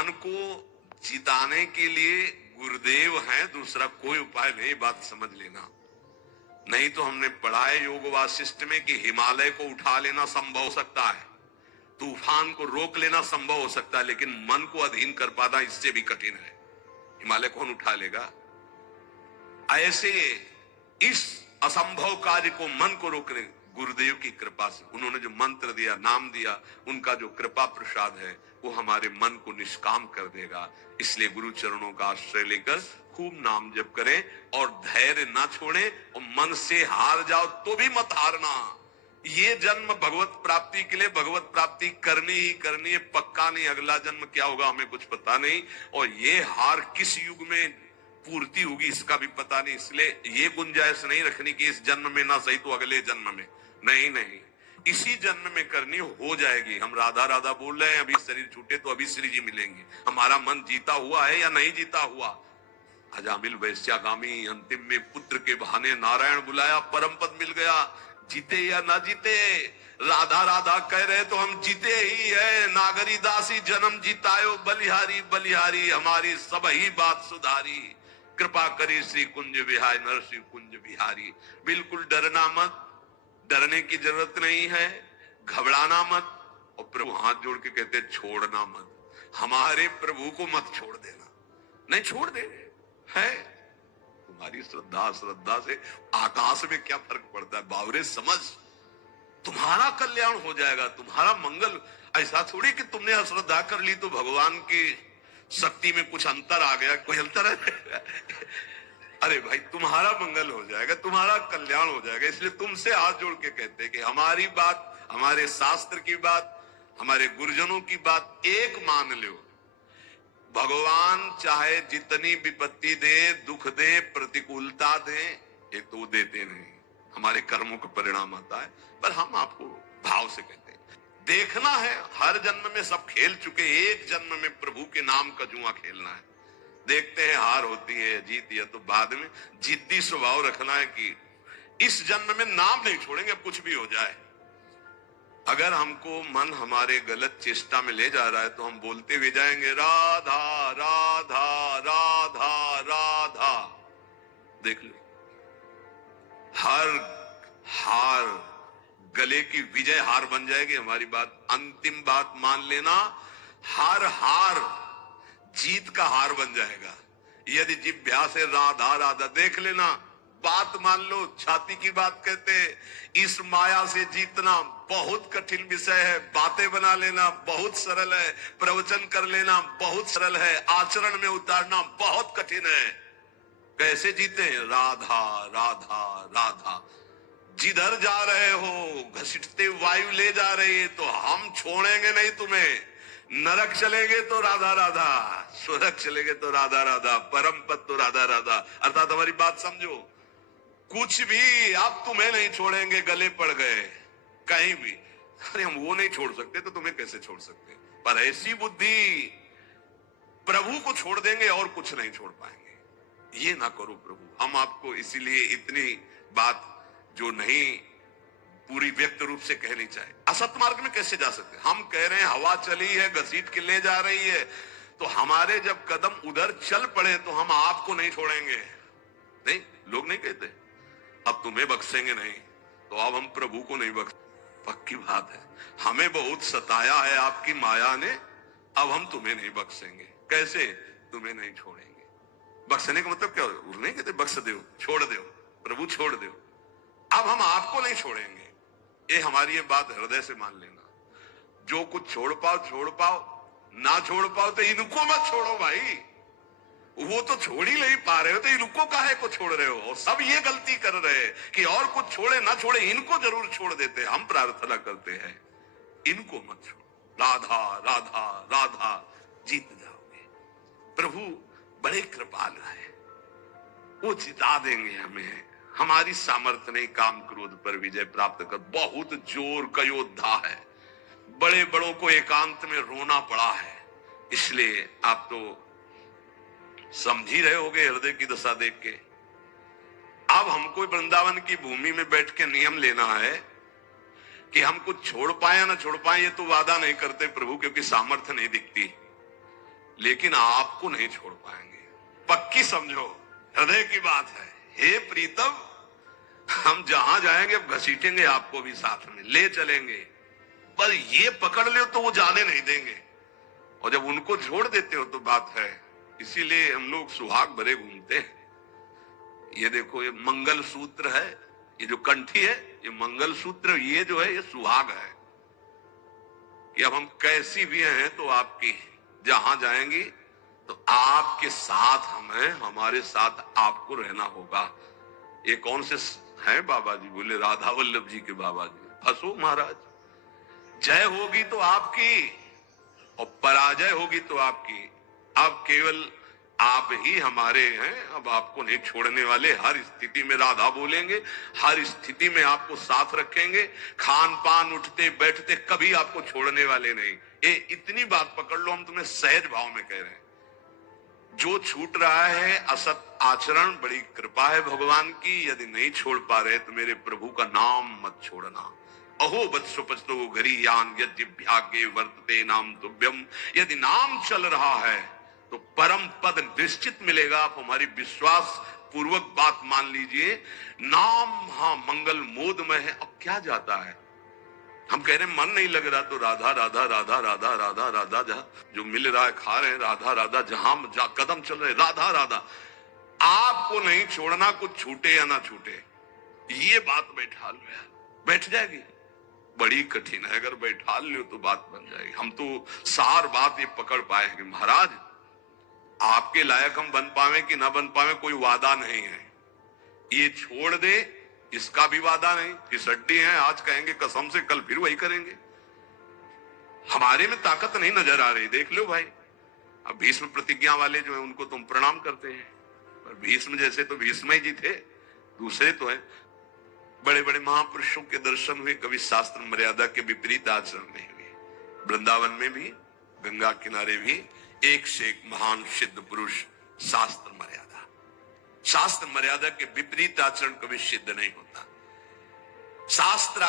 मन को जिताने के लिए गुरुदेव हैं, दूसरा कोई उपाय नहीं, बात समझ लेना। नहीं तो हमने पढ़ा है योग वासिष्ठ में कि हिमालय को उठा लेना संभव हो सकता है, तूफान को रोक लेना संभव हो सकता है, लेकिन मन को अधीन कर पाना इससे भी कठिन है। हिमालय कौन उठा लेगा? ऐसे इस असंभव कार्य को, मन को रोकने, गुरुदेव की कृपा से, उन्होंने जो मंत्र दिया, नाम दिया, उनका जो कृपा प्रसाद है वो हमारे मन को निष्काम कर देगा। इसलिए गुरु चरणों का आश्रय लेकर खूब नाम जप करें और धैर्य ना छोड़ें, और मन से हार जाओ तो भी मत हारना। ये जन्म भगवत प्राप्ति के लिए भगवत प्राप्ति करनी ही करनी है, पक्का नहीं अगला जन्म क्या होगा हमें कुछ पता नहीं, और ये हार किस युग में पूर्ति होगी इसका भी पता नहीं। इसलिए ये गुंजाइश नहीं रखनी कि इस जन्म में ना सही तो अगले जन्म में, नहीं नहीं, इसी जन्म में करनी हो जाएगी। हम राधा राधा बोल रहे हैं, अभी शरीर छूटे तो अभी श्री जी मिलेंगे। हमारा मन जीता हुआ है या नहीं जीता हुआ? अजामिल वैश्यागामी अंतिम में पुत्र के बहाने नारायण बुलाया, परम पद मिल गया। जीते या ना जीते, राधा राधा कह रहे तो हम जीते ही है। नागरी दासी जन्म जीतायो, बलिहारी बलिहारी हमारी सब ही बात सुधारी। कृपा करी श्री कुंज विहाय नरसिंह कुंज बिहारी। बिल्कुल डरना मत, डरने की जरूरत नहीं है, घबराना मत। और प्रभु हाथ जोड़ के कहते छोड़ना मत, हमारे प्रभु को मत छोड़ देना। नहीं छोड़ दे है, तुम्हारी श्रद्धा, श्रद्धा से आकाश में क्या फर्क पड़ता है बावरे, समझ, तुम्हारा कल्याण हो जाएगा, तुम्हारा मंगल। ऐसा थोड़ी कि तुमने अश्रद्धा कर ली तो भगवान की शक्ति में कुछ अंतर आ गया, कोई अंतर है? अरे भाई तुम्हारा मंगल हो जाएगा, तुम्हारा कल्याण हो जाएगा। इसलिए तुमसे हाथ जोड़ के कहते हैं कि हमारी बात, हमारे शास्त्र की बात, हमारे गुरुजनों की बात एक मान लो। भगवान चाहे जितनी विपत्ति दे, दुख दे, प्रतिकूलता दे, ये तो देते नहीं, हमारे कर्मों का परिणाम आता है। पर हम आपको भाव से कहते हैं, देखना है, हर जन्म में सब खेल चुके, एक जन्म में प्रभु के नाम का जुआ खेलना है। देखते हैं हार होती है, जीत या तो बाद में। जिद्दी स्वभाव रखना है कि इस जन्म में नाम नहीं छोड़ेंगे, अब कुछ भी हो जाए। अगर हमको मन हमारे गलत चेष्टा में ले जा रहा है तो हम बोलते हुए जाएंगे राधा राधा राधा राधा। देख लो, हर हार गले की विजय हार बन जाएगी हमारी बात। अंतिम बात मान लेना, हर हार जीत का हार बन जाएगा। यदि जिभ्या से राधा राधा, देख लेना, बात मान लो, छाती की बात कहते। इस माया से जीतना बहुत कठिन विषय है, बातें बना लेना बहुत सरल है, प्रवचन कर लेना बहुत सरल है, आचरण में उतारना बहुत कठिन है। कैसे जीते? राधा राधा राधा। जिधर जा रहे हो घसीटते वायु ले जा रही है, तो हम छोड़ेंगे नहीं तुम्हें। नरक चलेंगे तो राधा राधा, स्वर्ग चलेंगे तो राधा राधा, परम पद तो राधा राधा। अर्थात हमारी बात समझो, कुछ भी आप तुम्हें नहीं छोड़ेंगे, गले पड़ गए कहीं भी। अरे हम वो नहीं छोड़ सकते तो तुम्हें कैसे छोड़ सकते? पर ऐसी बुद्धि, प्रभु को छोड़ देंगे और कुछ नहीं छोड़ पाएंगे। ये ना करो प्रभु। हम आपको इसीलिए इतनी बात जो नहीं पूरी व्यक्त रूप से कहनी चाहिए, असत मार्ग में कैसे जा सकते? हम कह रहे हैं हवा चली है, घसीट के ले जा रही है, तो हमारे जब कदम उधर चल पड़े तो हम आपको नहीं छोड़ेंगे। नहीं, लोग नहीं कहते अब तुम्हें बख्शेंगे नहीं, तो अब हम प्रभु को नहीं बख्श। पक्की बात है, हमें बहुत सताया है आपकी माया ने, अब हम तुम्हें नहीं बख्शेंगे। कैसे? तुम्हें नहीं छोड़ेंगे। बख्शने का मतलब क्या? नहीं कहते बख्श दो, छोड़ दो, प्रभु छोड़ दो। अब हम आपको नहीं छोड़ेंगे, ये हमारी ये बात हृदय से मान लेना। जो कुछ छोड़ पाओ छोड़ पाओ, ना छोड़ पाओ तो इनको मत छोड़ो भाई। वो तो छोड़ ही नहीं पा रहे हो तो इनको काहे को छोड़ रहे हो? और सब ये गलती कर रहे हैं कि और कुछ छोड़े ना छोड़े, इनको जरूर छोड़ देते। हम प्रार्थना करते हैं इनको मत छोड़ो। राधा राधा राधा, जीत जाओगे। प्रभु बड़े कृपालु है, वो जिता देंगे हमें। हमारी सामर्थ्य नहीं काम क्रोध पर विजय प्राप्त कर। बहुत जोर का योद्धा है, बड़े बड़ों को एकांत में रोना पड़ा है। इसलिए आप तो समझ ही रहे होगे हृदय की दशा देख के। अब हमको वृंदावन की भूमि में बैठ के नियम लेना है कि हम कुछ छोड़ पाए ना छोड़ पाए, ये तो वादा नहीं करते प्रभु, क्योंकि सामर्थ्य नहीं दिखती। लेकिन आपको नहीं छोड़ पाएंगे। पक्की समझो, हृदय की बात है। हे प्रीतम, हम जहां जाएंगे घसीटेंगे आपको भी, साथ में ले चलेंगे, पर ये पकड़ लो तो वो जाने नहीं देंगे, और जब उनको छोड़ देते हो तो बात है। इसीलिए हम लोग सुहाग भरे घूमते हैं। ये देखो, ये मंगल सूत्र है, ये जो कंठी है ये मंगल सूत्र, ये जो है ये सुहाग है कि अब हम कैसी भी हैं तो आपकी, जहां जाएंगी तो आपके साथ हम हैं, हमारे साथ आपको रहना होगा। ये कौन से हैं बाबा जी? बोले राधा वल्लभ जी के बाबा जी। फंसो महाराज, जय होगी तो आपकी और पराजय होगी तो आपकी। अब केवल आप ही हमारे हैं, अब आपको नहीं छोड़ने वाले। हर स्थिति में राधा बोलेंगे, हर स्थिति में आपको साथ रखेंगे, खान पान उठते बैठते कभी आपको छोड़ने वाले नहीं। ये इतनी बात पकड़ लो, हम तुम्हें सहज भाव में कह रहे हैं। जो छूट रहा है असत आचरण, बड़ी कृपा है भगवान की। यदि नहीं छोड़ पा रहे तो मेरे प्रभु का नाम मत छोड़ना। अहो वत्सोपस्तो गरीयान यदि भाग्ये वर्तते नाम तुभ्यम। यदि नाम चल रहा है तो परम पद निश्चित मिलेगा। आप हमारी विश्वास पूर्वक बात मान लीजिए। नाम हाँ मंगल मोद में है। अब क्या जाता है, हम कह रहे हैं मन नहीं लग रहा तो राधा राधा राधा राधा राधा राधा, जहां जो मिल रहा है खा रहे हैं राधा राधा, जहां कदम चल रहे राधा राधा। आपको नहीं छोड़ना, कुछ छूटे या ना छूटे, ये बात बैठा लो, बैठ जाएगी। बड़ी कठिन है, अगर बैठा लो तो बात बन जाएगी। हम तो सार बात ये पकड़ पाए कि महाराज आपके लायक हम बन पावे कि ना बन पावे कोई वादा नहीं है। ये छोड़ दे इसका भी वादा नहीं। इस हड्डी है, आज कहेंगे कसम से, कल फिर वही करेंगे। हमारे में ताकत नहीं नजर आ रही, देख लो भाई। अब भीष्म प्रतिज्ञा वाले जो है उनको तुम प्रणाम करते हैं, पर भीष्म जैसे तो भीष्म ही जी थे, दूसरे तो है। बड़े बड़े महापुरुषों के दर्शन हुए, कभी शास्त्र मर्यादा के विपरीत आचरण नहीं हुए। वृंदावन में भी, गंगा किनारे भी एक से एक महान सिद्ध पुरुष। शास्त्र मर्यादा, शास्त्र मर्यादा के विपरीत आचरण कभी सिद्ध नहीं होता। शास्त्र